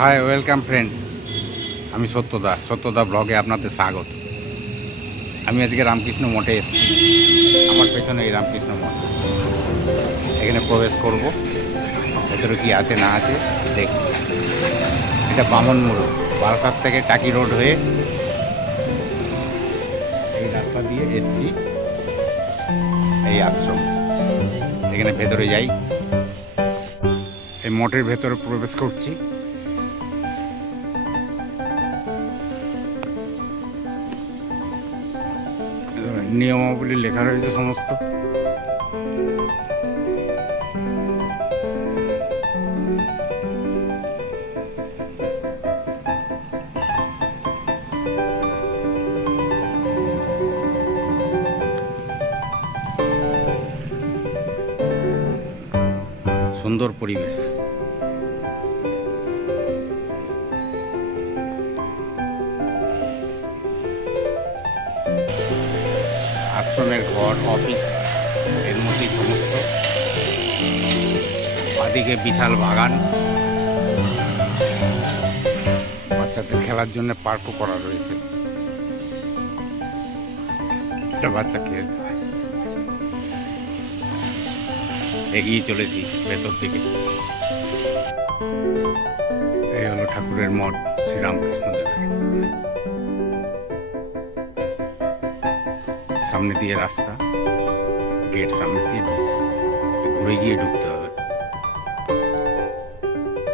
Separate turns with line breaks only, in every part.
Hi welcome friend আমি সত্যদা সত্যদা ব্লগে আপনাদের স্বাগত। আমি আজকে রামকৃষ্ণ মঠে এসেছি। আমার পেছনে এই রামকৃষ্ণ মঠ। এখানে প্রবেশ করব। ভেতরে কি আছে, না আছে দেখ এটা বামন মোড়। বারাসাত থেকে টাকি রোড হয়ে এই রাস্তা দিয়ে এসছি। এই আশ্রম। এখানে ভেতরে যাই। এই মঠের ভেতরে প্রবেশ করছি। নিয়মাবলী লেখা রয়েছে সমস্ত। সুন্দর পরিবেশ। আশ্রমের ঘর অফিস এর মধ্যেই সমস্ত। বাদিকে বিশাল বাগান। বাচ্চাদের খেলার জন্য পার্কও করা রয়েছে। একটা বাচ্চা খেলছে। এগিয়ে চলেছি ভেতর থেকে এই হলো ঠাকুরের মঠ শ্রীরামকৃষ্ণ সামনে দিয়ে রাস্তা, গেট সামনে দিয়ে ঘুরে গিয়ে ঢুকতে হবে।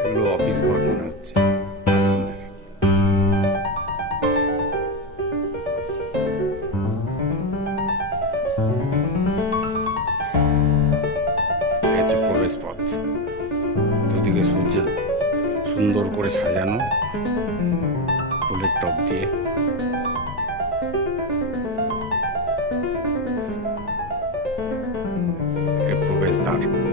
এগুলো অফিস ঘর মনে হচ্ছে প্রবেশ দুদিকে সূর্য, সুন্দর করে সাজানো, ফুলের টপ দিয়ে। parar.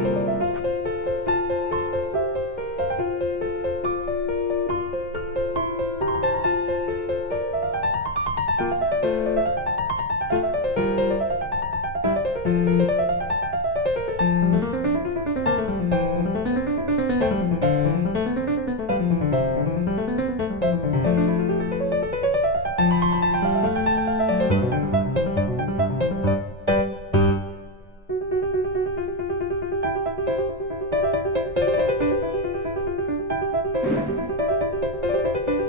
thank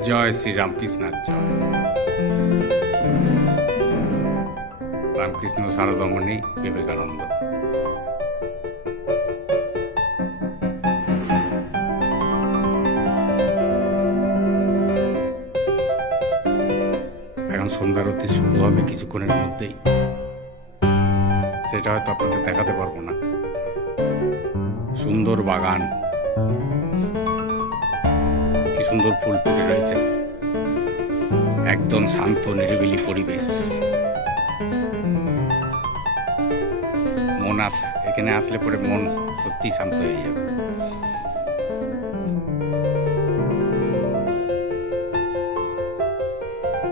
জয় শ্রী রামকৃষ্ণার জয়। রামকৃষ্ণ সারদমণি বিবেকানন্দ। এখন সন্ধ্যারতি শুরু হবে কিছুক্ষণের মধ্যেই। সেটা হয়তো আপনাদের দেখাতে পারব না। সুন্দর বাগান। কি সুন্দর ফুল ফুটে একদম শান্ত নিরিবিলি পরিবেশ। মন আস এখানে আসলে পরে মন সত্যি শান্ত হয়ে যাবে।